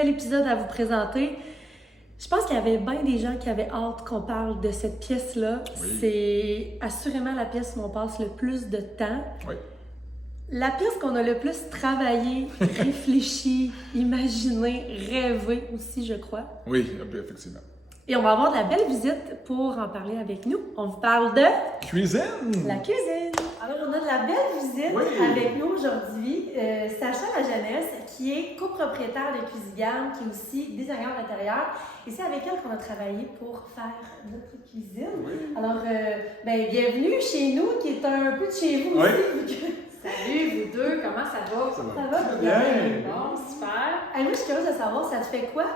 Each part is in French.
nouvel épisode à vous présenter. Je pense qu'il y avait bien des gens qui avaient hâte qu'on parle de cette pièce-là. Oui. C'est assurément la pièce où on passe le plus de temps. Oui. La pièce qu'on a le plus travaillé, réfléchi, imaginé, rêvé aussi, je crois. Oui, effectivement. Et on va avoir de la belle visite pour en parler avec nous. On vous parle de... Cuisine! La cuisine! Alors, on a de la belle visite avec nous aujourd'hui. Sacha La Jeunesse, qui est copropriétaire de Cuisigam, qui est aussi designer d'intérieur. Et c'est avec elle qu'on a travaillé pour faire notre cuisine. Oui. Alors, bienvenue chez nous, qui est un peu de chez vous aussi. Salut vous deux, comment ça va? Ça va très bien? Bon, super. Moi, je suis curieuse de savoir, ça te fait quoi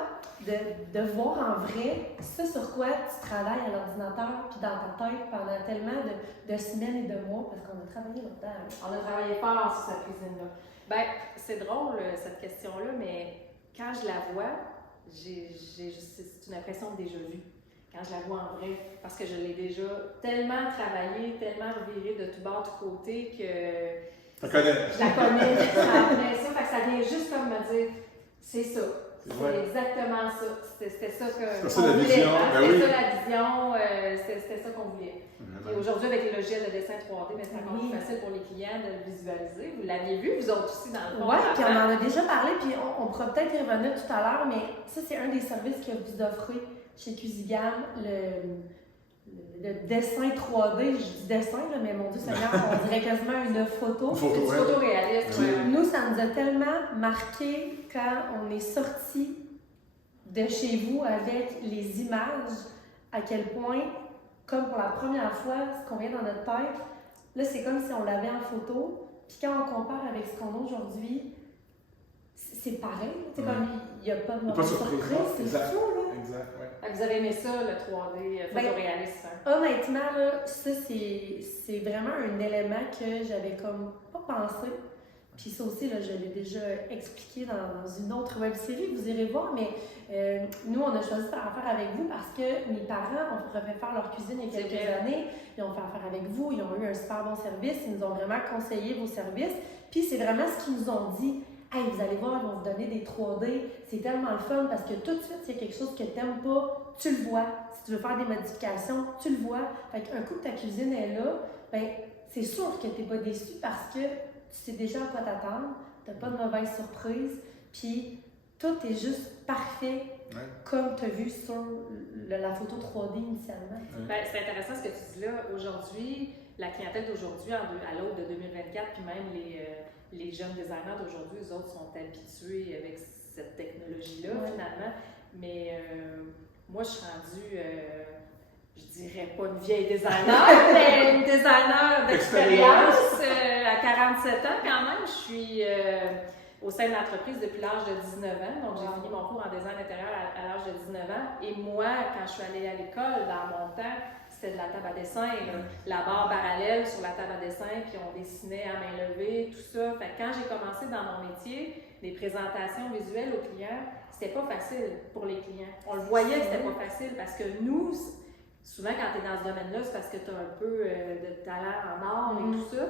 de voir en vrai ce sur quoi tu travailles à l'ordinateur puis dans ta tête pendant tellement de semaines et de mois, parce qu'on a travaillé longtemps. On a travaillé fort sur cette cuisine-là. Ben, c'est drôle cette question-là, mais quand je la vois, c'est une impression de déjà vu. Quand je la vois en vrai, parce que je l'ai déjà tellement travaillé, tellement viré de tout bord, de tout côté que Je connais. je la connais, j'ai l'impression, fait que ça vient juste comme me dire, c'est ça. Ouais. C'est exactement ça. C'était ça que c'est ça la vision. Ben c'était oui. ça la vision, c'était ça qu'on voulait. Et aujourd'hui, avec les logiciels de dessin 3D, mais c'est encore plus facile pour les clients de le visualiser. Vous l'aviez vu, vous autres aussi, dans le fond. Oui, puis on en a déjà parlé, puis on pourra peut-être y revenir tout à l'heure, mais ça, c'est un des services que vous offrez chez Cuisigam, le dessin 3D. Je dis dessin, là, mais mon Dieu Seigneur, on dirait quasiment une photo. Une photo, C'est photoréaliste. Oui. Ouais. Nous, ça nous a tellement marqué quand on est sorti de chez vous avec les images, à quel point, comme pour la première fois, ce qu'on vient dans notre tête, là, c'est comme si on l'avait en photo. Puis quand on compare avec ce qu'on a aujourd'hui, c'est pareil. C'est comme, il n'y a pas de mauvaise surprise, c'est ça, là. Exact, oui. Fait que vous avez aimé ça, le 3D photoréaliste. Honnêtement, là, ça, c'est vraiment un élément que j'avais comme pas pensé. Puis ça aussi, là, je l'ai déjà expliqué dans une autre web-série, vous irez voir, mais nous, on a choisi de faire affaire avec vous parce que mes parents ont refait faire leur cuisine il y a quelques années. Ils ont fait affaire avec vous, ils ont eu un super bon service, ils nous ont vraiment conseillé vos services. Puis c'est vraiment ce qu'ils nous ont dit. Hey, vous allez voir, ils vont vous donner des 3D. C'est tellement le fun parce que tout de suite, s'il y a quelque chose que tu n'aimes pas, tu le vois. Si tu veux faire des modifications, tu le vois. Fait qu'un coup que ta cuisine est là, ben c'est sûr que tu n'es pas déçu parce que tu sais déjà à quoi t'attendre, tu n'as pas de mauvaise surprise, puis tout est juste parfait comme tu as vu sur la photo 3D initialement. Ben, c'est intéressant ce que tu dis là. Aujourd'hui, la clientèle d'aujourd'hui, à l'aube de 2024, puis même les jeunes designers d'aujourd'hui, eux autres sont habitués avec cette technologie-là, finalement. Mais moi, je suis rendue, je dirais pas une vieille designer, mais une designer d'expérience. À 47 ans, quand même, je suis au sein de l'entreprise depuis l'âge de 19 ans. Donc, j'ai fini mon cours en design intérieur à l'âge de 19 ans. Et moi, quand je suis allée à l'école, dans mon temps, c'était de la table à dessin, la barre parallèle sur la table à dessin, puis on dessinait à main levée, tout ça. Fait que quand j'ai commencé dans mon métier, les présentations visuelles aux clients, c'était pas facile pour les clients. On le voyait que c'était pas facile parce que nous, souvent quand tu es dans ce domaine-là, c'est parce que tu as un peu de talent en art et tout ça.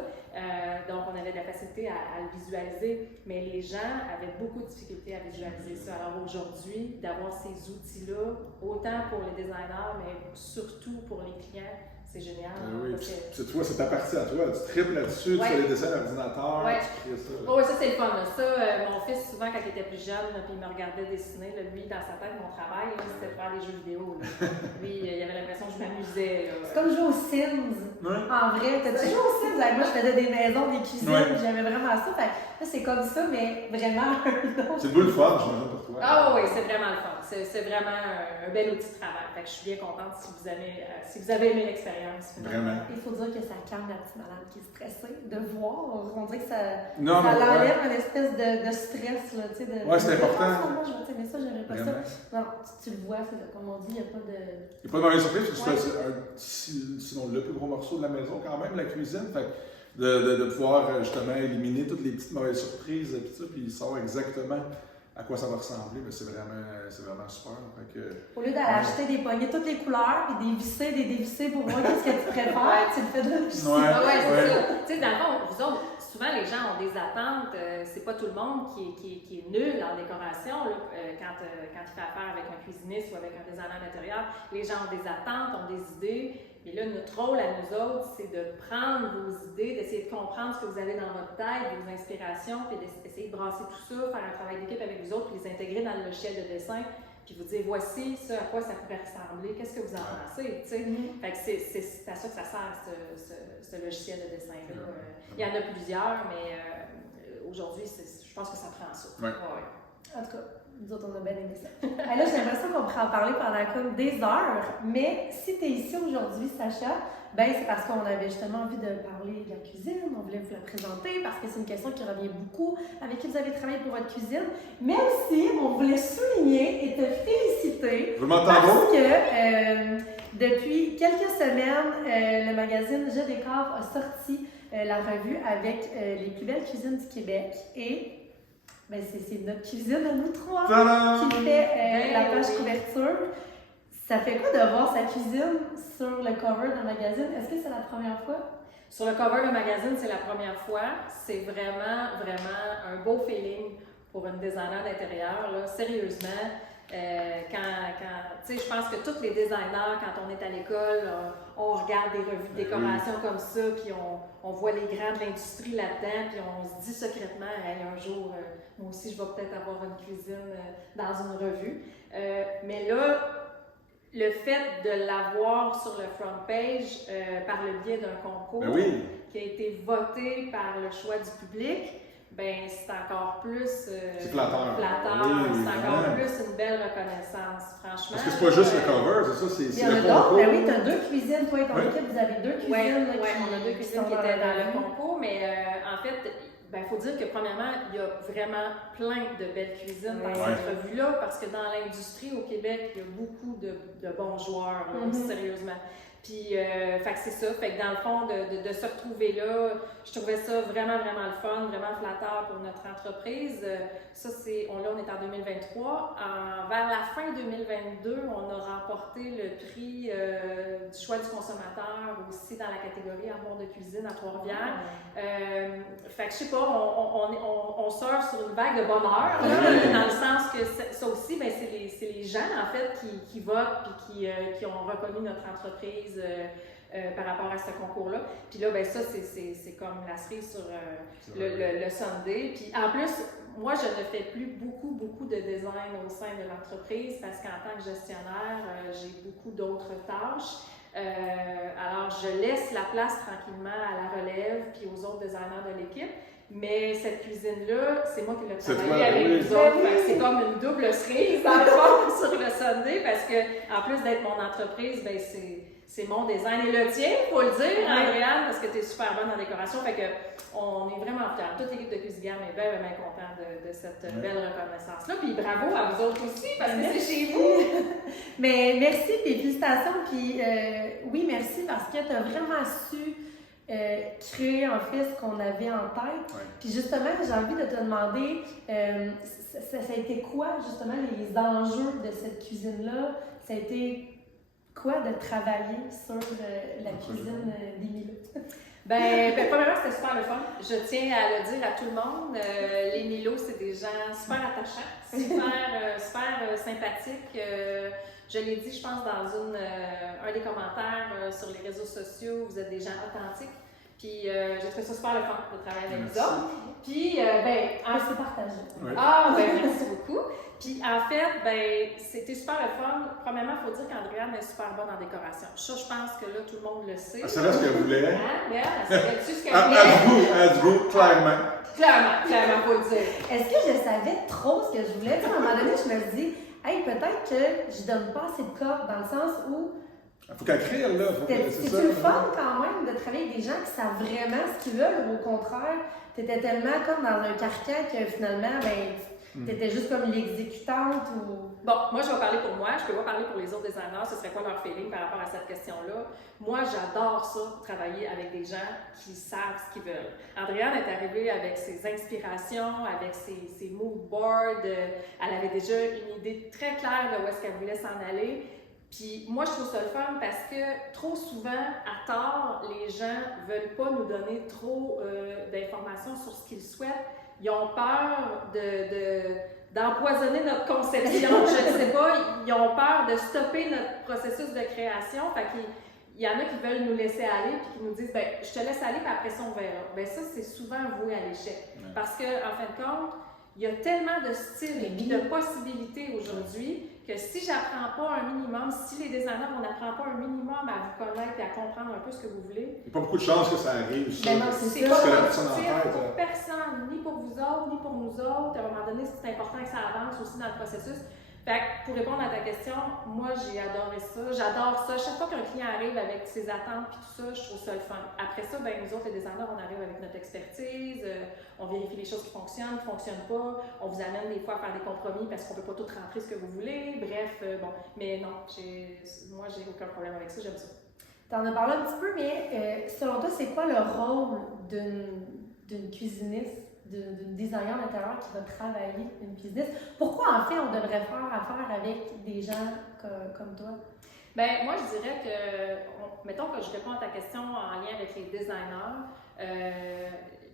Donc on avait de la facilité à le visualiser, mais les gens avaient beaucoup de difficultés à visualiser ça. Alors aujourd'hui, d'avoir ces outils-là, autant pour les designers, mais surtout pour les clients, c'est génial. Oui, parce que... c'est toi, c'est ta partie à toi. Tu triples là-dessus, tu fais les dessins d'ordinateur, tu crées ça. Oui, ça c'est le fun. Ça, mon fils, souvent quand il était plus jeune, puis il me regardait dessiner, là, lui, dans sa tête, mon travail, c'était de faire des jeux vidéo. Là. Lui, il avait l'impression que je m'amusais. C'est comme jouer aux Sims. En vrai, t'as-tu joué aux Sims? Moi, je faisais des maisons, des cuisines, j'aimais vraiment ça. Fait là, c'est comme ça, mais vraiment C'est le bout le fun, j'imagine, pour toi. Ah oui, c'est vraiment le fun. C'est vraiment un bel outil de travail. Fait que je suis bien contente si vous avez aimé l'expérience. Vraiment. Il faut dire que ça calme la petite malade qui est stressée de voir. On dirait que ça l'enlève une espèce de stress. Là, tu sais, oui, c'est important. Moi, je vais aimer ça, j'aimerais pas ça. Non, tu le vois, comme on dit, il n'y a pas de... Il n'y a pas de mauvaise surprise, parce que sinon le plus gros morceau de la maison, quand même, la cuisine. Fait de pouvoir justement éliminer toutes les petites mauvaises surprises, puis il sort exactement à quoi ça va ressembler, mais c'est vraiment super. Fait que, au lieu d'aller acheter des poignées toutes les couleurs, puis des vissés pour voir qu'est-ce que tu préfères, tu le fais de la c'est ça. Tu sais, dans le fond, vous autres, souvent les gens ont des attentes. C'est pas tout le monde qui est nul en décoration. Là. Quand quand il fait affaire avec un cuisiniste ou avec un designer d'intérieur, les gens ont des attentes, ont des idées. Et là, notre rôle à nous autres, c'est de prendre vos idées, d'essayer de comprendre ce que vous avez dans votre tête, vos inspirations, puis d'essayer de brasser tout ça, faire un travail d'équipe avec vous autres, puis les intégrer dans le logiciel de dessin, puis vous dire voici ça, à quoi ça pourrait ressembler, qu'est-ce que vous en pensez, tu sais. Fait que c'est à ça que ça sert, ce logiciel de dessin-là. Il y en a plusieurs, mais aujourd'hui, je pense que ça prend ça. Ouais. En tout cas, nous autres, on a bien aimé ça. Là, j'ai l'impression qu'on pourrait en parler pendant comme des heures, mais si tu es ici aujourd'hui, Sacha, ben c'est parce qu'on avait justement envie de parler de la cuisine, on voulait vous la présenter parce que c'est une question qui revient beaucoup, avec qui vous avez travaillé pour votre cuisine, mais aussi, on voulait souligner et te féliciter parce que depuis quelques semaines, le magazine Je décore a sorti la revue avec les plus belles cuisines du Québec et ben, c'est notre cuisine à nous trois qui fait la page couverture. Ça fait quoi de voir sa cuisine sur le cover d'un magazine? Est-ce que c'est la première fois? Sur le cover d'un magazine, c'est la première fois. C'est vraiment, vraiment un beau feeling pour une designer d'intérieur, là. Sérieusement. Tu sais, je pense que tous les designers, quand on est à l'école, on regarde des revues de décoration comme ça, puis on voit les grands de l'industrie là-dedans, puis on se dit secrètement, hey, un jour, moi aussi, je vais peut-être avoir une cuisine dans une revue. Mais là, le fait de l'avoir sur le front page par le biais d'un concours qui a été voté par le choix du public, ben c'est encore plus c'est flatteur. C'est encore plus une belle reconnaissance, franchement. Parce que c'est pas juste le cover, c'est ça, c'est le concours. Ben oui, tu as deux cuisines, toi et ton équipe, vous avez deux cuisines. Oui, on a deux cuisines qui étaient dans le concours, mais en fait, il faut dire que premièrement, il y a vraiment plein de belles cuisines dans cette revue-là, parce que dans l'industrie au Québec, il y a beaucoup de bons joueurs, sérieusement. Puis, fait que c'est ça. Fait que dans le fond, de se retrouver là, je trouvais ça vraiment, vraiment le fun, vraiment flatteur pour notre entreprise. Ça, on est en 2023. Vers la fin 2022, on a remporté le prix du choix du consommateur aussi dans la catégorie armoire de cuisine à Trois-Rivières. Fait que je sais pas, on surfe sur une vague de bonheur, là, dans le sens que ça aussi, ben, c'est les gens, en fait, qui votent puis qui ont reconnu notre entreprise par rapport à ce concours-là. Puis là, ben ça, c'est comme la cerise sur le Sunday. Puis en plus, moi, je ne fais plus beaucoup de design au sein de l'entreprise parce qu'en tant que gestionnaire, j'ai beaucoup d'autres tâches. Alors, je laisse la place tranquillement à la relève puis aux autres designers de l'équipe. Mais cette cuisine-là, c'est moi qui l'ai travaillée avec vous autres. C'est comme une double cerise dans le fond sur le Sunday parce que, en plus d'être mon entreprise, ben c'est mon design et le tien, il faut le dire, Andréane, parce que tu es super bonne en décoration. Fait que on est vraiment fiers. Toute l'équipe de Cuisinière est bien contente de cette belle reconnaissance-là. Puis bravo à vous autres aussi, parce que c'est chez vous. Mais merci, puis félicitations. Puis oui, merci parce que tu as vraiment su créer en fait ce qu'on avait en tête. Puis justement, j'ai envie de te demander, ça a été quoi justement les enjeux de cette cuisine-là? Ça a été quoi de travailler sur la cuisine d'Émilie? Ben, premièrement, c'était super le fun. Je tiens à le dire à tout le monde. Les Milo, c'est des gens super attachants, super sympathiques. Je l'ai dit, je pense, dans un des commentaires sur les réseaux sociaux, vous êtes des gens authentiques. Puis j'ai trouvé ça super le fun de travailler avec vous autres. Puis, c'est partagé. Merci beaucoup. Puis en fait, c'était super le fun. Premièrement, il faut dire qu'Andréane est super bonne en décoration. Ça, je pense que là, tout le monde le sait. C'est là ce qu'elle voulait. Elle savait-tu ce qu'elle voulait? Clairement. Clairement, faut le dire. Est-ce que je savais trop ce que je voulais? À un moment donné, je me dis, hey, peut-être que je donne pas assez de corps dans le sens où. Il faut qu'elle crée, là. C'est le fun quand même de travailler avec des gens qui savent vraiment ce qu'ils veulent, ou au contraire, tu étais tellement comme dans un carcan que finalement, tu étais juste comme l'exécutante ou. Bon, moi je vais parler pour moi, je peux pas parler pour les autres designers, ce serait quoi leur feeling par rapport à cette question-là. Moi, j'adore ça, travailler avec des gens qui savent ce qu'ils veulent. Andréane est arrivée avec ses inspirations, avec ses mood boards, elle avait déjà une idée très claire de où est-ce qu'elle voulait s'en aller. Puis moi, je trouve ça le fun parce que trop souvent, à tort, les gens ne veulent pas nous donner trop d'informations sur ce qu'ils souhaitent. Ils ont peur d'empoisonner notre conception, je ne sais pas, ils ont peur de stopper notre processus de création. Fait qu'il y en a qui veulent nous laisser aller puis qui nous disent ben je te laisse aller puis après ça on verra. Ben ça c'est souvent voué à l'échec parce que en fin de compte, il y a tellement de styles et de possibilités aujourd'hui que si j'apprends pas un minimum, si les designers on n'apprend pas un minimum à vous connaître et à comprendre un peu ce que vous voulez. Il n'y a pas beaucoup de chances que ça arrive. Ben non, c'est pas ça. pour personne, ni pour vous autres, ni pour nous autres. À un moment donné, c'est important que ça avance aussi dans le processus. Fait que pour répondre à ta question, moi j'ai adoré ça, j'adore ça. Chaque fois qu'un client arrive avec ses attentes et tout ça, je trouve ça le fun. Après ça, ben nous autres, les designers, on arrive avec notre expertise, on vérifie les choses qui fonctionnent pas, on vous amène des fois à faire des compromis parce qu'on peut pas tout rentrer ce que vous voulez. Bref, bon, mais non, moi j'ai aucun problème avec ça, j'aime ça. T'en as parlé un petit peu, mais selon toi, c'est quoi le rôle d'une cuisiniste? D'une designer d'intérieur qui va travailler une cuisiniste. Pourquoi, en fait, on devrait faire affaire avec des gens comme toi? Bien, moi, je dirais que, mettons que je réponds à ta question en lien avec les designers.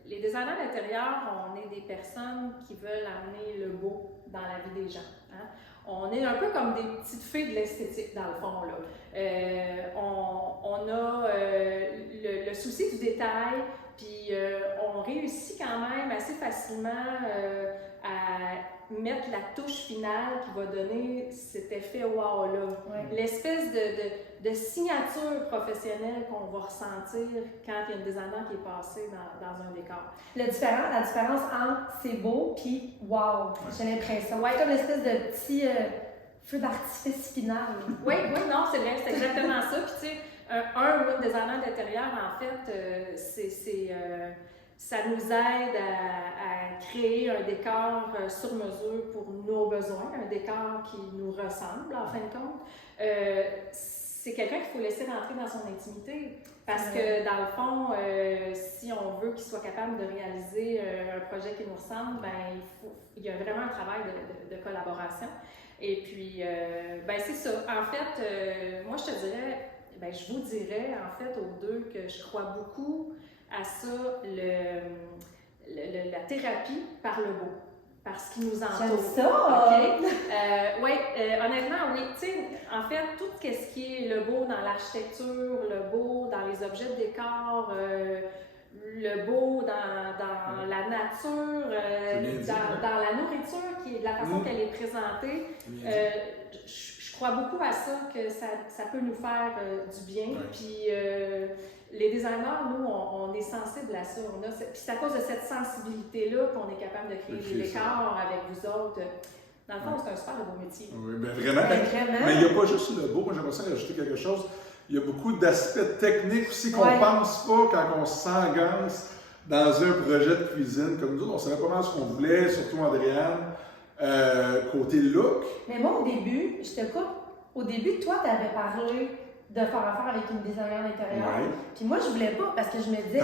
Les designers d'intérieur, on est des personnes qui veulent amener le beau dans la vie des gens. Hein? On est un peu comme des petites filles de l'esthétique, dans le fond. Là. On a le souci du détail, puis on réussit quand même assez facilement à mettre la touche finale qui va donner cet effet wow-là. Ouais. L'espèce de signature professionnelle qu'on va ressentir quand il y a une designer qui est passée dans un décor. La différence entre c'est beau puis wow, j'ai l'impression. Ouais, comme l'espèce de petit feu d'artifice final. Oui, non, c'est vrai, c'est exactement ça. Puis tu sais, un ou une designer d'intérieur, en fait, ça nous aide à créer un décor sur mesure pour nos besoins, un décor qui nous ressemble, en fin de compte. C'est quelqu'un qu'il faut laisser rentrer dans son intimité parce que, dans le fond, si on veut qu'il soit capable de réaliser un projet qui nous ressemble, ben, il y a vraiment un travail de collaboration. Et puis, ben, c'est ça. En fait, moi, je te dirais... Ben, je vous dirais, en fait, aux deux, que je crois beaucoup à ça, la thérapie par le beau, par ce qui nous entoure. J'aime ça! Okay? Oui, honnêtement, oui. Tu sais, en fait, tout ce qui est le beau dans l'architecture, le beau dans les objets de décor, le beau dans la nature, dans la nourriture, qui est de la façon qu'elle est présentée, je crois beaucoup à ça, que ça peut nous faire du bien. Ouais. Puis les designers, nous, on est sensibles à ça. Puis c'est à cause de cette sensibilité-là qu'on est capable de créer des décors avec vous autres. Dans le fond, c'est un super beau métier. Oui, bien vraiment. Mais il n'y a pas juste le beau. Moi, j'aimerais ça rajouter quelque chose. Il y a beaucoup d'aspects techniques aussi qu'on ne pense pas quand on s'engage dans un projet de cuisine. Comme nous autres, on savait pas mal ce qu'on voulait, surtout Andréane. Côté look. Mais moi, au début, je te coupe, au début, toi, tu avais parlé de faire affaire avec une designer d'intérieur. Ouais. Puis moi, je voulais pas parce que je me disais,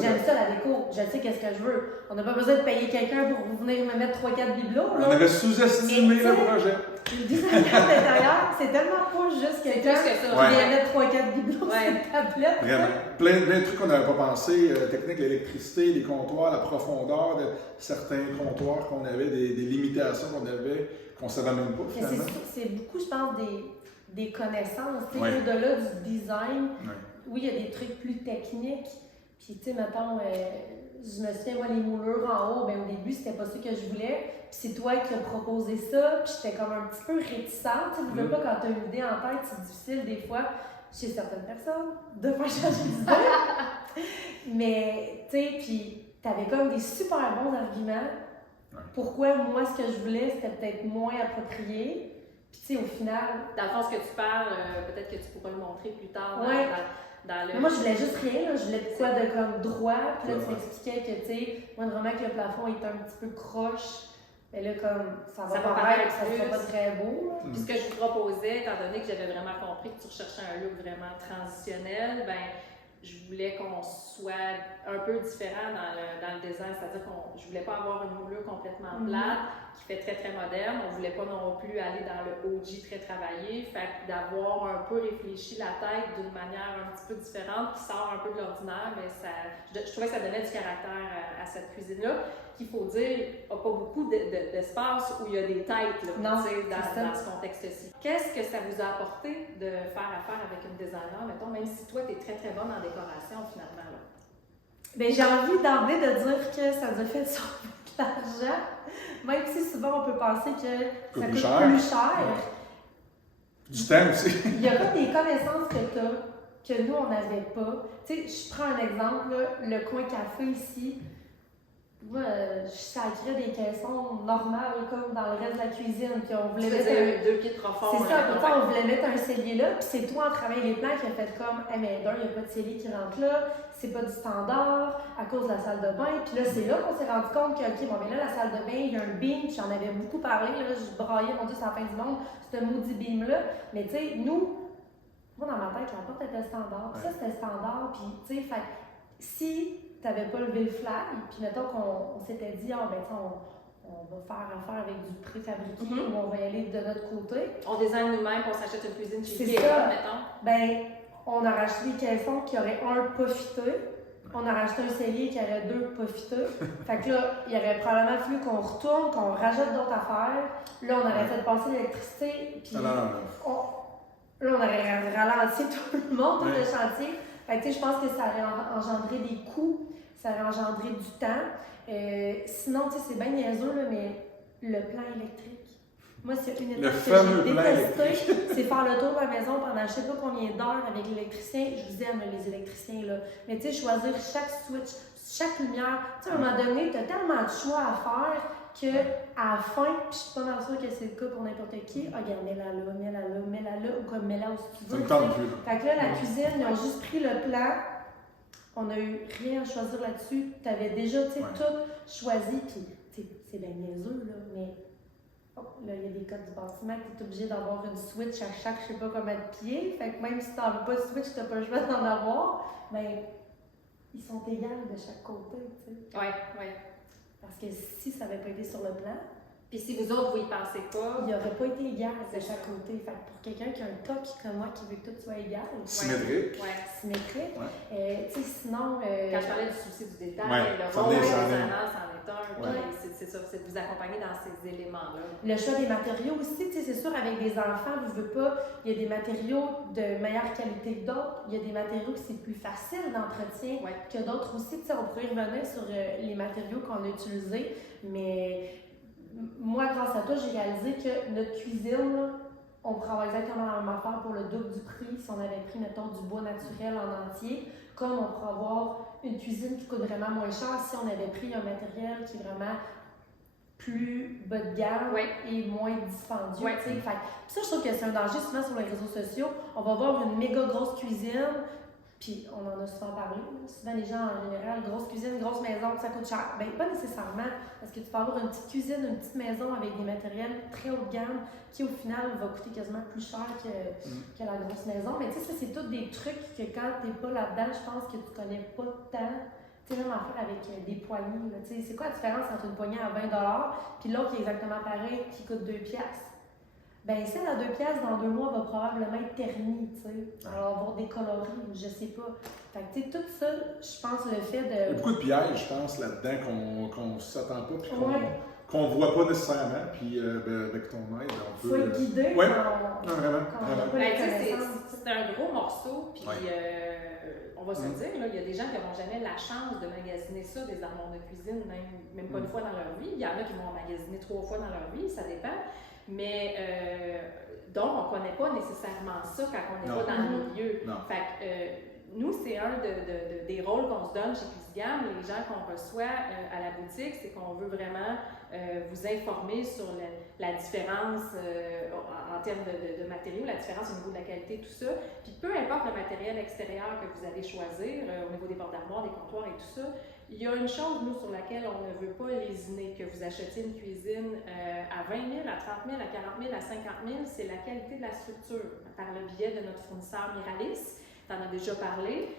j'aime ça la déco, je sais qu'est-ce que je veux. On n'a pas besoin de payer quelqu'un pour venir me mettre 3-4 bibelots. Là. On avait sous-estimé le projet. Le designer d'intérieur, c'est tellement pas juste quelqu'un qui vient mettre 3-4 bibelots sur une tablette. Vraiment. Plein de trucs qu'on n'avait pas pensé, technique, l'électricité, les comptoirs, la profondeur de certains comptoirs qu'on avait, des limitations qu'on avait, qu'on ne savait même pas finalement. C'est beaucoup, je pense, des connaissances, au-delà du design. Oui, il y a des trucs plus techniques. Puis, tu sais, mettons, je me souviens, moi, les moulures en haut, ben, au début, c'était pas ça que je voulais. Puis c'est toi qui as proposé ça. Puis j'étais comme un petit peu réticente. Tu ne veux pas, quand tu as une idée en tête, c'est difficile des fois, chez certaines personnes, de faire changer d'idée. Mais, tu sais, puis tu avais comme des super bons arguments. Pourquoi, moi, ce que je voulais, c'était peut-être moins approprié. Puis, tu sais, au final. Dans le fond, ce que tu parles, peut-être que tu pourras le montrer plus tard. Dans le... Moi, je voulais juste rien, là. Je voulais de quoi de comme droit. Puis là, tu m'expliquais que, tu sais, moi, vraiment que le plafond est un petit peu croche. Mais là, comme, ça va paraître que ça ne sera pas très beau. Puis ce que je vous proposais, étant donné que j'avais vraiment compris que tu recherchais un look vraiment transitionnel, ben je voulais qu'on soit un peu différent dans le design. C'est-à-dire que je voulais pas avoir une moulure complètement plate, qui fait très, très moderne. On voulait pas non plus aller dans le OG très travaillé. Fait d'avoir un peu réfléchi la tête d'une manière un petit peu différente, qui sort un peu de l'ordinaire, mais je trouvais que ça donnait du caractère à cette cuisine-là, qu'il faut dire, n'a pas beaucoup d'espace où il y a des têtes là, non, dans ce contexte-ci. Qu'est-ce que ça vous a apporté de faire affaire avec une designer, mettons, même si toi, tu es très, très bonne en décoration, finalement? Là? Bien, j'ai envie d'emblée de dire que ça nous a fait sauver de l'argent, même si souvent on peut penser que ça coûte plus cher. Ouais. Du temps aussi. Il y a pas des connaissances que tu as que nous, on n'avait pas. Tu sais, je prends un exemple, là, le coin café ici. Moi, je sacrais des caissons normales comme dans le reste de la cuisine. Puis on voulait mettre deux pieds de profond. C'est ça, on voulait mettre un cellier là. Puis c'est toi, en travaillant les plans, qui a fait comme, hey, mais d'un, il n'y a pas de cellier qui rentre là. C'est pas du standard à cause de la salle de bain. Puis là, c'est là qu'on s'est rendu compte que, OK, bon, mais là, la salle de bain, il y a un beam. Puis j'en avais beaucoup parlé. Là, je braillais, mon Dieu, c'est la fin du monde, ce maudit beam-là. Mais tu sais, nous, moi, dans ma tête, la porte était standard. Puis ça, c'était standard. Puis, tu sais, fait si tu n'avais pas levé le flag, puis mettons qu'on s'était dit, ah, ben, on va faire affaire avec du préfabriqué ou on va y aller de notre côté. On design nous-mêmes, on s'achète une cuisine chez Ikea, mettons. Ben, on a racheté des caissons qui auraient un pas fité. On a racheté un cellier qui aurait deux pas fités. Fait que là, il aurait probablement fallu qu'on retourne, qu'on rajoute d'autres affaires. Là, on aurait fait passer l'électricité. Puis là, on aurait ralenti tout le monde, tout le chantier. Fait que, tu sais, je pense que ça aurait engendré des coûts, ça aurait engendré du temps. Sinon, tu sais, c'est bien niaiseux, là, mais le plan électrique. Moi, c'est une étape que j'ai détestée, c'est faire le tour de la maison pendant je sais pas combien d'heures avec l'électricien. Je vous aime, les électriciens, là. Mais tu sais, choisir chaque switch, chaque lumière. Tu sais, à un moment donné, tu as tellement de choix à faire qu'à la fin, puis je suis pas mal sûre que c'est le cas pour n'importe qui, regarde, mets-la là, mets-la là, mets-la là, ou comme mets-la où tu veux. Fait que là, la cuisine, ils ont juste pris le plan. On n'a eu rien à choisir là-dessus. Tu avais déjà, tu sais, tout choisi, puis tu sais, c'est bien niaiseux, là, mais là, il y a des codes du bâtiment que tu es obligé d'avoir une switch à chaque, je sais pas combien de pieds. Fait que même si tu n'en veux pas de switch, tu n'as pas le choix d'en avoir. Mais ils sont égaux de chaque côté, tu sais. Oui. Parce que si ça n'avait pas été sur le plan, puis si vous autres, vous y pensez pas, il n'aurait pas été égal de chaque côté. Fait que pour quelqu'un qui a un toc comme moi, qui veut que tout soit égal, symétrique. Symétrique. Tu sais, sinon. Quand je parlais du souci du détail, le rôle des designers, c'en est un. C'est ça, c'est de vous accompagner dans ces éléments-là. Le choix des matériaux aussi, tu sais, c'est sûr, avec des enfants, vous ne veux pas, il y a des matériaux de meilleure qualité que d'autres. Il y a des matériaux qui c'est plus facile d'entretien que d'autres aussi. Tu sais, on pourrait revenir sur les matériaux qu'on a utilisés, mais moi, grâce à toi, j'ai réalisé que notre cuisine, là, on pourrait avoir exactement la même affaire pour le double du prix si on avait pris, mettons, du bois naturel en entier, comme on pourrait avoir une cuisine qui coûte vraiment moins cher si on avait pris un matériel qui est vraiment plus bas de gamme et moins dispendieux. Fait, ça, je trouve que c'est un danger souvent sur les réseaux sociaux. On va voir une méga grosse cuisine, puis on en a souvent parlé. Souvent, les gens, en général, grosse cuisine, grosse maison, ça coûte cher. Bien, pas nécessairement, parce que tu peux avoir une petite cuisine, une petite maison avec des matériels très haut de gamme qui, au final, va coûter quasiment plus cher que la grosse maison. Mais tu sais, ça, c'est tous des trucs que quand tu n'es pas là-dedans, je pense que tu connais pas tant. Tu sais, même affaire avec des poignées. C'est quoi la différence entre une poignée à 20$ puis l'autre qui est exactement pareil, qui coûte 2$? Ben celle à 2$, dans 2 mois, va probablement être ternie, tu sais. Alors, avoir des coloris, je sais pas. Fait que, tu sais, tout ça, je pense, le fait de... Il y a beaucoup de pièges, je pense, là-dedans qu'on ne s'attend pas puis qu'on ne voit pas nécessairement. Puis, avec ton aide, on peut... Il faut être guidé non, vraiment. C'est un gros morceau, puis on va se le dire, là, il y a des gens qui n'auront jamais la chance de magasiner ça, des armoires de cuisine, même pas une fois dans leur vie. Il y en a qui vont magasiner 3 fois dans leur vie, ça dépend. Mais donc, on ne connaît pas nécessairement ça quand on n'est pas dans le milieu. Fait que, nous, c'est un des rôles qu'on se donne chez Cuisigam, les gens qu'on reçoit à la boutique, c'est qu'on veut vraiment vous informer sur la différence en termes de matériaux, la différence au niveau de la qualité, tout ça. Puis peu importe le matériel extérieur que vous allez choisir, au niveau des portes d'armoire, des comptoirs et tout ça, il y a une chose, nous, sur laquelle on ne veut pas lésiner, que vous achetiez une cuisine à 20 000, à 30 000, à 40 000, à 50 000, c'est la qualité de la structure, par le biais de notre fournisseur Miralis. Tu en as déjà parlé.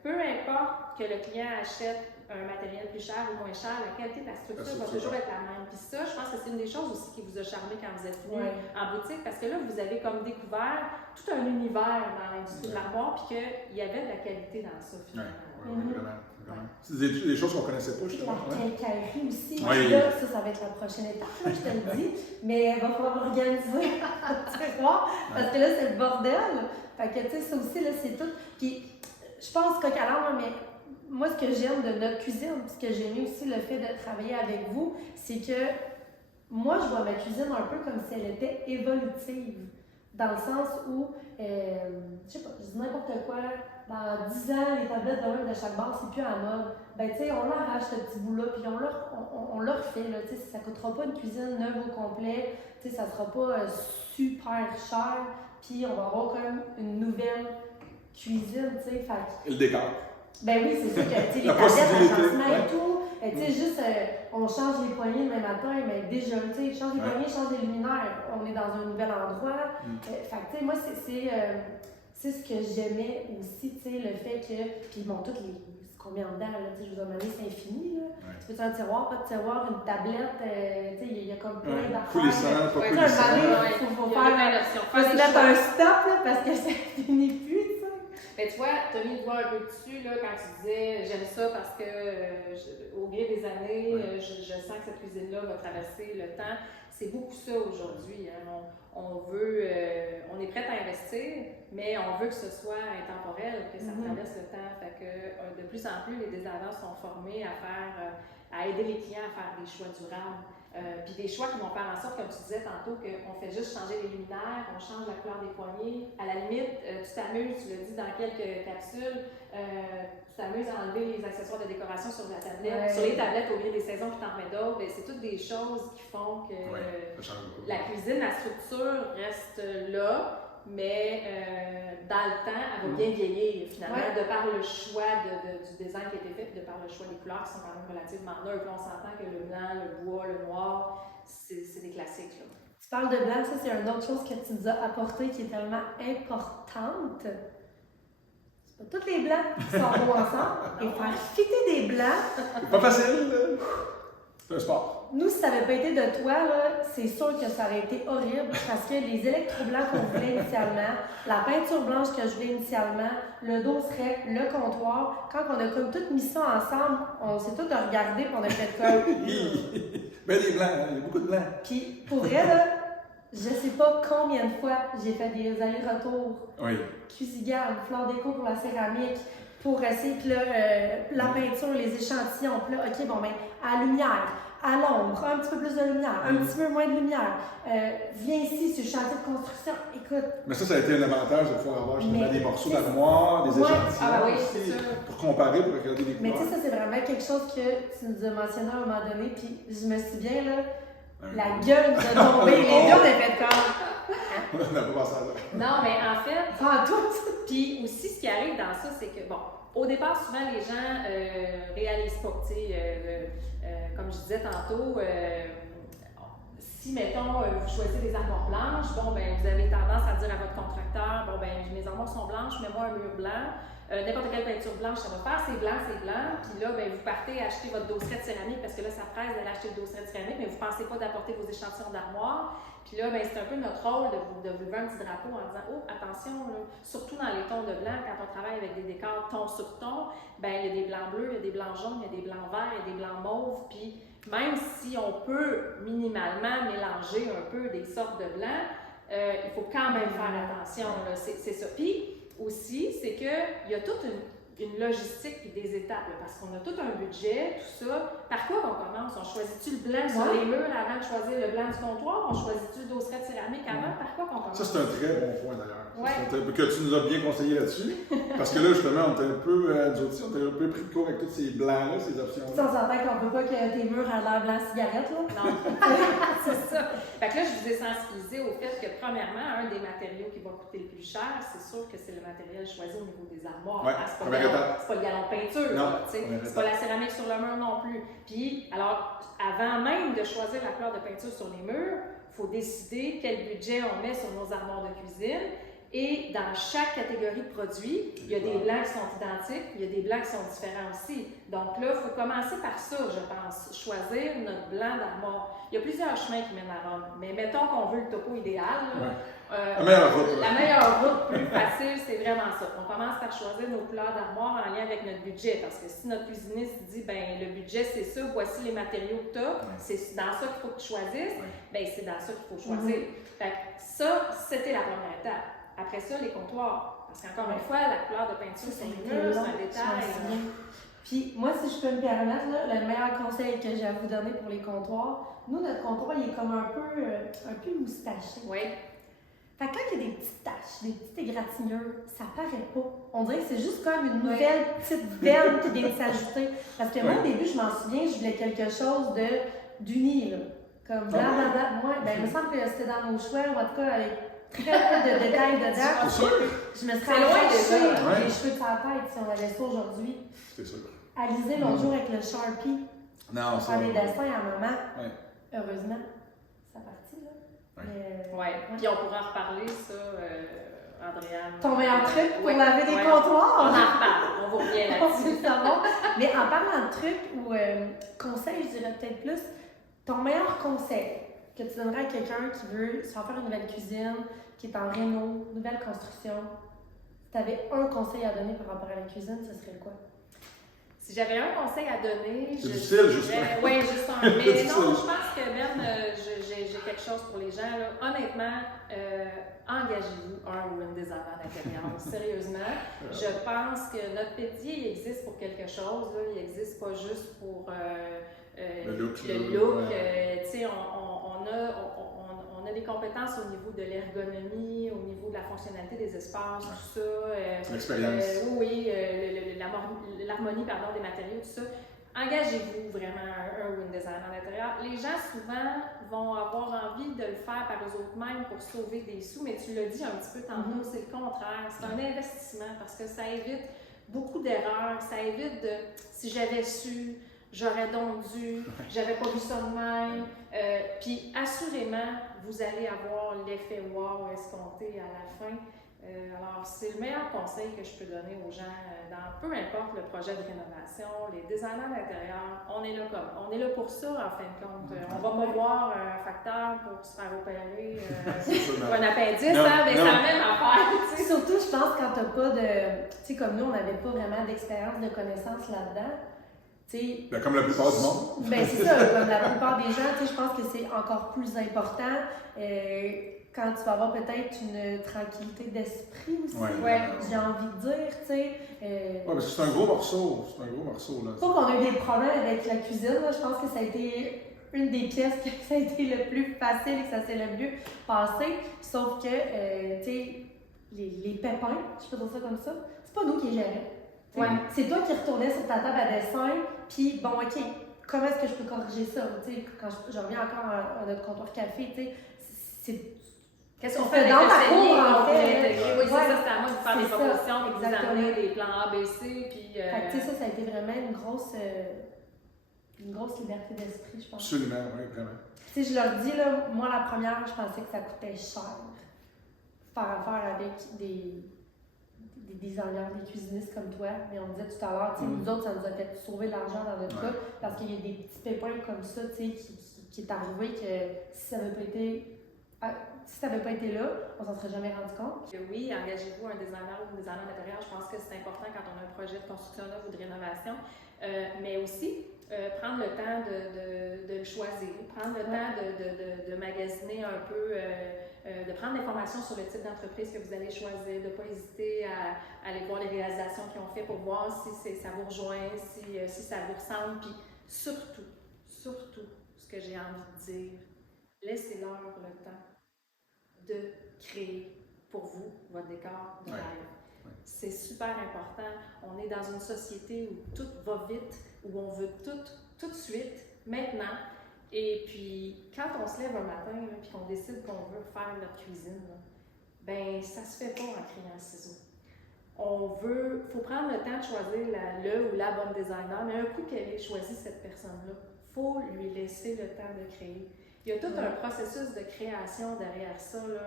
Peu importe que le client achète un matériel plus cher ou moins cher, la qualité de la structure va toujours être la même. Puis ça, je pense que c'est une des choses aussi qui vous a charmé quand vous êtes venu en boutique, parce que là, vous avez comme découvert tout un univers dans l'industrie de l'armoire, puis qu'il y avait de la qualité dans ça, finalement. Vraiment. C'est des choses qu'on ne connaissait pas, justement. La quincaillerie aussi. Oui. Là, ça va être la prochaine étape, là, je te le dis. Mais il va falloir organiser le tiroir parce que là, c'est le bordel. Fait que, tu sais, ça aussi, là, c'est tout. Puis, je pense qu'à l'âme, mais moi, ce que j'aime de notre cuisine, ce que j'ai aimé aussi, le fait de travailler avec vous, c'est que moi, je vois ma cuisine un peu comme si elle était évolutive. Dans le sens où, je sais pas, je dis n'importe quoi, dans 10 ans, les tablettes de même de chaque bar, c'est plus à la mode. Ben, tu sais, on leur arrache ce petit bout-là, puis on leur refait, là, tu sais, ça coûtera pas une cuisine neuve au complet, tu sais, ça sera pas super cher, puis on va avoir quand même une nouvelle cuisine, tu sais, Et le décor. Ben oui, c'est sûr que, tu sais, les La tablettes, possibilité, l'agencement ouais. et tout, tu sais, juste, on change les poignées demain matin, mais déjà, tu sais, change les poignées, change les luminaires, on est dans un nouvel endroit. Fait que, tu sais, moi, c'est ce que j'aimais aussi, tu sais, le fait que, puis bon, toutes les, combien dedans, là, tu sais, je vous ai demandé, c'est infini, là. Tu peux un tiroir, pas de tiroir, une tablette, tu sais, il y a comme plein d'affaires. Coulissant, pas Tu sais, coulissant. il faut se mettre un stop, là, parce que ça finit plus, tu sais. Mais tu vois, tu as mis le doigt un peu dessus là, quand tu disais j'aime ça parce que au gré des années, je sens que cette cuisine-là va traverser le temps. C'est beaucoup ça aujourd'hui. Hein. On veut, on est prêt à investir, mais on veut que ce soit intemporel, que ça traverse le temps. Fait que de plus en plus, les designers sont formés à aider les clients à faire des choix durables. Puis des choix qui vont faire en sorte, comme tu disais tantôt, qu'on fait juste changer les luminaires, on change la couleur des poignées. À la limite, tu t'amuses, tu l'as dit dans quelques capsules, tu t'amuses à enlever les accessoires de décoration sur la tablette, sur les tablettes au gré des saisons, puis t'en remets d'autres. C'est toutes des choses qui font que la cuisine, la structure reste là. Mais dans le temps, elle va bien vieillir finalement, de par le choix du design qui a été fait, de par le choix des couleurs qui sont quand même relativement neutres. On s'entend que le blanc, le bois, le noir, c'est des classiques. Là. Tu parles de blanc, ça c'est une autre chose que tu nous as apporté qui est tellement importante. C'est pas tous les blancs qui sont beaux ensemble. Et faire fitter des blancs. C'est pas facile, là. C'est un sport. Nous, si ça n'avait pas été de toi, là, c'est sûr que ça aurait été horrible parce que les électro-blancs qu'on voulait initialement, la peinture blanche que je voulais initialement, le dos serait le comptoir. Quand on a comme tout mis ça ensemble, on s'est tous regardés et on a fait comme... Ben des blancs, il y a beaucoup de blancs. Puis pour vrai, là, je sais pas combien de fois j'ai fait des allers-retours. Oui. Cuisigane, fleur déco pour la céramique, pour essayer, puis là, la peinture, les échantillons, puis là, OK, bon, ben, à la lumière, à l'ombre, un petit peu plus de lumière, un petit peu moins de lumière. Viens ici sur le chantier de construction, écoute. Mais ça a été un avantage de pouvoir avoir justement des morceaux d'armoire, des échantillons aussi, pour comparer, pour regarder les couleurs. Mais tu sais, ça, c'est vraiment quelque chose que tu nous as mentionné à un moment donné, puis je me souviens, là, la gueule nous a tombé, les deux, on a fait comme... On n'a pas pensé à ça. Non, mais en fait... Pas tout! Puis aussi, ce qui arrive dans ça, c'est que, bon, au départ, souvent, les gens réalisent pas, tu sais, comme je disais tantôt, si, mettons, vous choisissez des armoires blanches, bon, ben vous avez tendance à dire à votre contracteur, bon, ben mes armoires sont blanches, mets-moi un mur blanc. N'importe quelle peinture blanche, ça va faire, c'est blanc. Puis là, ben, vous partez acheter votre dosseret de céramque parce que là, ça presse d'aller acheter le dosseret de céramique, mais vous ne pensez pas d'apporter vos échantillons d'armoire. Puis là, ben, c'est un peu notre rôle de vous lever un petit drapeau en disant, oh, attention, là, surtout dans les tons de blanc, quand on travaille avec des décors ton sur ton, ben, il y a des blancs bleus, il y a des blancs jaunes, il y a des blancs verts, il y a des blancs mauves. Puis même si on peut minimalement mélanger un peu des sortes de blancs, il faut quand même faire attention, là, c'est ça. Puis, aussi, c'est qu'il y a toute une logistique et des étapes, là, parce qu'on a tout un budget, tout ça. Par quoi on commence? On choisit-tu le blanc sur les murs avant de choisir le blanc du comptoir? On choisit-tu le dosseret de céramique avant? Par quoi on commence? Ça, c'est un très bon point d'ailleurs. Ouais. Que tu nous as bien conseillé là-dessus. Parce que là, justement, on était un peu, nous autres, on était un peu pris de court avec tous ces blancs-là, ces options-là. Ça, on s'entend qu'on peut pas que tes murs aient l'air blanc cigarette, là? Non. C'est ça. Fait que là, je vous ai sensibilisé au fait que, premièrement, un des matériaux qui va coûter le plus cher, c'est sûr que c'est le matériel choisi au niveau des armoires. Ouais, c'est pas le galon de peinture. Non, c'est pas la céramique sur le mur non plus. Puis, alors, avant même de choisir la couleur de peinture sur les murs, il faut décider quel budget on met sur nos armoires de cuisine. Et dans chaque catégorie de produits, il y a des blancs qui sont identiques, il y a des blancs qui sont différents aussi. Donc là, il faut commencer par ça, je pense. Choisir notre blanc d'armoire. Il y a plusieurs chemins qui mènent à Rome, mais mettons qu'on veut le topo idéal. La meilleure route. La meilleure route, plus facile, c'est vraiment ça. On commence par choisir nos couleurs d'armoire en lien avec notre budget. Parce que si notre cuisiniste dit, ben le budget c'est ça, voici les matériaux que tu as, c'est dans ça qu'il faut que tu choisisses, ben c'est dans ça qu'il faut choisir. Fait que ça, c'était la première étape. Après ça, les comptoirs. Parce qu'encore une fois, la couleur de peinture sur les murs, c'est un détail. Puis moi, si je peux me permettre, là, le meilleur conseil que j'ai à vous donner pour les comptoirs, nous, notre comptoir, il est comme un peu moustaché. Oui. Fait que quand il y a des petites taches, des petites égratignures, ça paraît pas. On dirait que c'est juste comme une nouvelle petite veine qui vient de s'ajouter. Parce que moi, au début, je m'en souviens, je voulais quelque chose d'uni, là. Comme blablabla. Moi, ben, il me semble que c'était dans nos choix, ou en tout cas, avec très peu de détails dedans. C'est sûr. Je me serais arraché les cheveux de sa tête si on avait ça aujourd'hui. C'est sûr. Alizé l'autre jour avec le Sharpie. Non, faire des dessins à maman. Ouais. Heureusement, ça partit, là. Oui. Puis on pourra en reparler, ça, Andréane. Ton meilleur truc pour laver des comptoirs? On en reparle, on vous revient là-dessus. Mais en parlant de trucs ou conseils, je dirais peut-être plus, ton meilleur conseil que tu donnerais à quelqu'un qui veut se faire une nouvelle cuisine, qui est en réno, nouvelle construction, si tu avais un conseil à donner par rapport à la cuisine, ce serait quoi? Si j'avais un conseil à donner, c'est difficile, juste un. Oui, juste un. Mais non, je pense que Ben, j'ai quelque chose pour les gens. Là. Honnêtement, engagez-vous un ou une designer d'intérieur. Sérieusement, je pense que notre métier il existe pour quelque chose. Là. Il n'existe pas juste pour le look. Tu sais, on a des compétences au niveau de l'ergonomie, au niveau de la fonctionnalité des espaces, tout ça. L'expérience. Oui, l'harmonie des matériaux, tout ça. Engagez-vous vraiment un ou une designer d'intérieur. Les gens, souvent, vont avoir envie de le faire par eux-mêmes pour sauver des sous, mais tu l'as dit un petit peu tantôt, c'est le contraire. C'est un investissement parce que ça évite beaucoup d'erreurs, ça évite de « si j'avais su », j'aurais donc dû, j'avais pas vu ça de même. Puis assurément, vous allez avoir l'effet wow escompté à la fin. Alors, c'est le meilleur conseil que je peux donner aux gens dans peu importe le projet de rénovation, les designers d'intérieur, on est là pour ça en fin de compte. On va pas voir un facteur pour se faire opérer pour un appendice, mais c'est la même affaire. Surtout, je pense, quand t'as pas de... Tu sais, comme nous, on n'avait pas vraiment d'expérience, de connaissances là-dedans. Ben, comme la plupart du monde. Ben, c'est ça, comme la plupart des gens, je pense que c'est encore plus important quand tu vas avoir peut-être une tranquillité d'esprit aussi. J'ai envie de dire, tu sais. Parce que c'est un gros morceau. Là. Pas qu'on a eu des problèmes avec la cuisine, là. Je pense que ça a été une des pièces que ça a été le plus facile et que ça s'est le mieux passé. Sauf que, tu sais, les pépins, je peux dire ça comme ça, c'est pas nous qui les gérions. C'est toi qui retournais sur ta table à dessin, puis bon, OK, comment est-ce que je peux corriger ça? T'sais, quand je reviens encore à notre comptoir café, c'est. Qu'est-ce qu'on fait dans ta cour, en fait? Oui, c'est ça, c'est à moi de faire des propositions, de vous amener des plans ABC, puis... ça a été vraiment une grosse liberté d'esprit, je pense. Absolument, oui, vraiment. Tu sais, je leur dis, là, moi, la première, je pensais que ça coûtait cher faire affaire avec des designers, des cuisinistes comme toi, mais on disait tout à l'heure, nous autres, ça nous a fait sauver de l'argent dans notre cas, parce qu'il y a des petits pépins comme ça, qui est arrivé que si ça n'avait pas été là, on s'en serait jamais rendu compte. Oui, engagez-vous un designer ou une designer d'intérieur, je pense que c'est important quand on a un projet de construction neuve ou de rénovation, mais aussi prendre le temps de le choisir, prendre le temps de magasiner un peu, de prendre l'information sur le type d'entreprise que vous allez choisir, de ne pas hésiter à aller voir les réalisations qu'ils ont fait pour voir si ça vous rejoint, si ça vous ressemble. Puis surtout, ce que j'ai envie de dire, laissez-leur le temps de créer pour vous votre décor de rêve. C'est super important. On est dans une société où tout va vite, où on veut tout de suite, maintenant. Et puis, quand on se lève un matin et qu'on décide qu'on veut faire notre cuisine, là, ben ça se fait pas en criant un ciseau. Faut prendre le temps de choisir le ou la bonne designer, mais un coup qu'elle ait choisi cette personne-là, il faut lui laisser le temps de créer. Il y a tout un processus de création derrière ça. Là.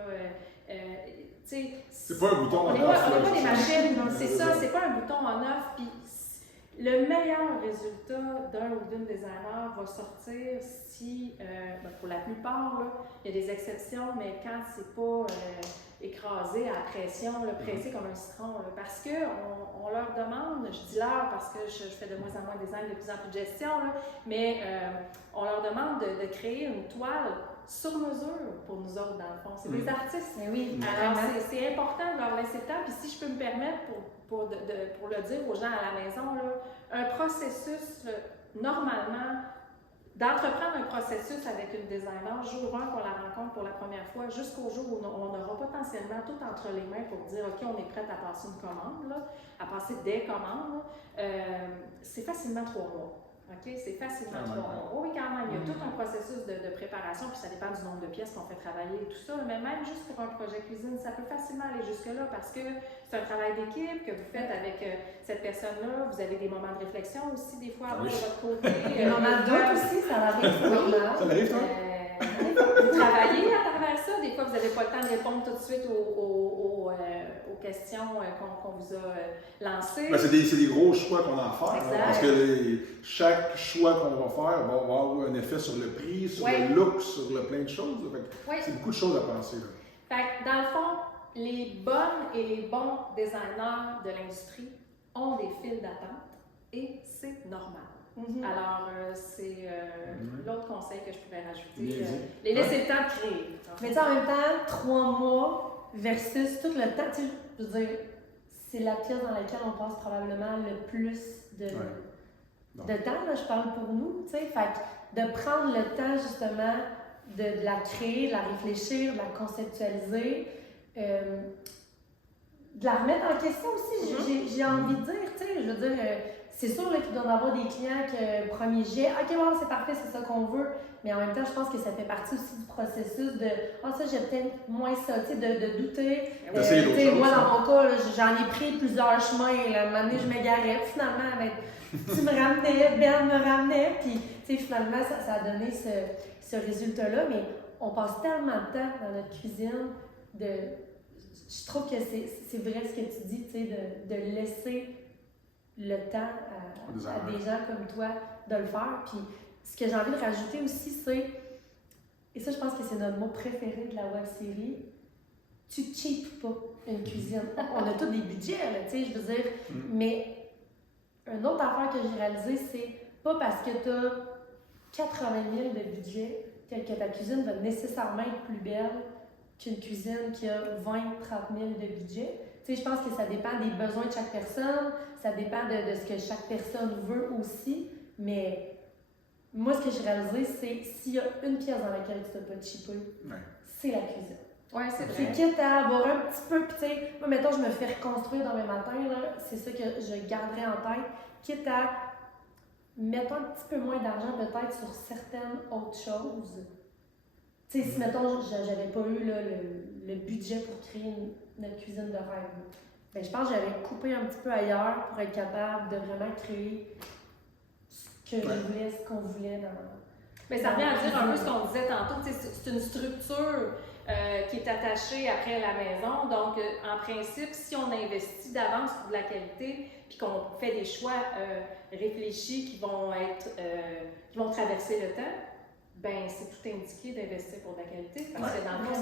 C'est pas un bouton on on-off. n'est pas des là, machines, c'est ça, c'est pas un bouton on-off. Puis le meilleur résultat d'un ou d'une designer va sortir si, pour la plupart, là, il y a des exceptions, mais quand c'est pas écrasé à la pression, là, pressé comme un citron, là, parce qu'on leur demande, je dis leur parce que je fais de moins en moins de design, de plus en plus de gestion, là, mais on leur demande de créer une toile sur mesure pour nous autres, dans le fond. C'est des artistes. Mais oui, alors c'est important de leur laisser le temps. Puis si je peux me permettre, pour le dire aux gens à la maison, là, un processus, là, normalement, d'entreprendre un processus avec une designer, jour 1 qu'on la rencontre pour la première fois, jusqu'au jour où on aura potentiellement tout entre les mains pour dire « OK, on est prête à passer une commande, là, à passer des commandes », c'est facilement 3 mois. OK? C'est facilement 3 mois. Oui, quand même. Il y a tout un processus de préparation, puis ça dépend du nombre de pièces qu'on fait travailler et tout ça. Mais même juste pour un projet cuisine, ça peut facilement aller jusque-là parce que c'est un travail d'équipe que vous faites avec cette personne-là. Vous avez des moments de réflexion aussi, des fois, de votre côté. Des moments de doute aussi, ça arrive normal. Ça arrive, toi? Vous travaillez à travers ça. Des fois, vous n'avez pas le temps de répondre tout de suite aux questions qu'on vous a lancées. Ben, c'est des gros choix qu'on a à faire. Là, parce que chaque choix qu'on va faire va avoir un effet sur le prix, sur le look, sur plein de choses. C'est beaucoup de choses à penser. Là. Fait que, dans le fond, les bonnes et les bons designers de l'industrie ont des files d'attente et c'est normal. Alors, c'est l'autre conseil que je pourrais rajouter. Les laisser le temps de créer. Mais tu sais, en même temps, 3 mois versus tout le temps, tu sais, je veux dire, c'est la pièce dans laquelle on passe probablement le plus de temps, là, je parle pour nous, tu sais. Fait que de prendre le temps, justement, de la créer, de la réfléchir, de la conceptualiser, de la remettre en question aussi, j'ai envie de dire, tu sais, je veux dire, c'est sûr qu'il doit y avoir des clients que premier jet, ok, bon, c'est parfait, c'est ça qu'on veut, mais en même temps, je pense que ça fait partie aussi du processus de, ça, j'ai peut-être moins ça, tu sais, de douter. Moi, dans mon cas, j'en ai pris plusieurs chemins, là, à un moment donné, je m'égarais, finalement, mais tu me ramenais, Ben me ramenait, puis, tu sais, finalement, ça a donné ce résultat-là, mais on passe tellement de temps dans notre cuisine je trouve que c'est vrai ce que tu dis, tu sais, de laisser le temps à des gens comme toi de le faire. Puis ce que j'ai envie de rajouter aussi, c'est, et ça je pense que c'est notre mot préféré de la web-série, tu cheapes pas une cuisine. On a tous des budgets, là, tu sais, je veux dire, mais une autre affaire que j'ai réalisée, c'est pas parce que tu as 80 000 de budget que ta cuisine va nécessairement être plus belle qu'une cuisine qui a 20 000, 30 000 de budget. Tu sais, je pense que ça dépend des besoins de chaque personne, ça dépend de ce que chaque personne veut aussi, mais moi, ce que j'ai réalisé, c'est s'il y a une pièce dans laquelle tu n'as pas chippé, c'est la cuisine. Oui, c'est vrai. C'est quitte à avoir un petit peu, tu sais, moi, mettons, je me fais reconstruire dans mes matins, là, c'est ça que je garderai en tête, quitte à mettre un petit peu moins d'argent peut-être sur certaines autres choses. Tu sais, si, mettons, j'avais pas eu là, le budget pour créer notre cuisine de rêve, ben, je pense que j'avais coupé un petit peu ailleurs pour être capable de vraiment créer ce que je voulais, ce qu'on voulait dans. Mais ça revient à dire un peu ce qu'on disait tantôt, c'est une structure qui est attachée après la maison. Donc, en principe, si on investit d'avance pour de la qualité, puis qu'on fait des choix réfléchis qui vont traverser le temps, ben c'est tout indiqué d'investir pour de la qualité parce que dans le fond,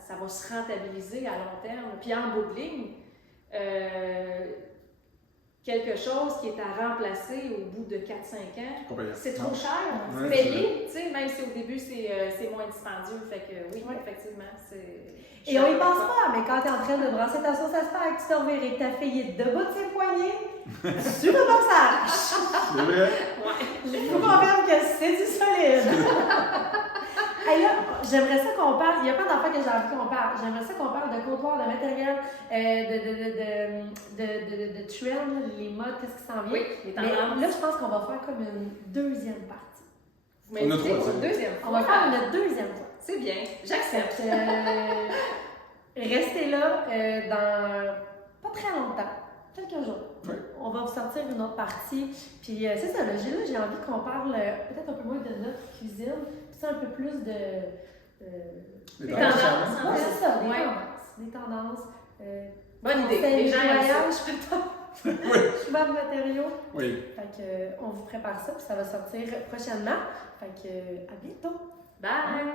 ça va se rentabiliser à long terme. Puis en bout de ligne, quelque chose qui est à remplacer au bout de 4-5 ans, c'est trop cher. C'est payé, tu sais, même si au début c'est moins dispendieux. Fait que oui, effectivement, c'est. Et on y pense pas, mais quand tu es en train de brasser ta sauce à spag, tu te reverras et que ta fille est debout de ses poignets, sur le boxage. C'est vrai? Il faut qu'on verre que c'est du solide. Et là, j'aimerais ça qu'on parle, il y a pas d'affaires que j'ai envie qu'on parle. J'aimerais ça qu'on parle de comptoir, de matériel, de trend, les modes, qu'est-ce qui s'en vient. Oui, les mais tendances. là, je pense qu'on va faire comme une deuxième partie. Mais on va faire une deuxième fois. C'est bien, j'accepte. Restez là dans pas très longtemps, quelques jours. Oui. On va vous sortir une autre partie. Puis c'est ça, là, j'ai envie qu'on parle peut-être un peu moins de notre cuisine. c'est un peu plus de... Les tendances, tendances, en Ouais, fait. c'est ça, des Ouais. tendances. Des tendances. Bonne idée. conseils, Les gens aiment ça. voyages, peut-être. Oui. Choix de matériaux. Oui. Fait que, on vous prépare ça, puis ça va sortir prochainement. Fait que, à bientôt! Bye!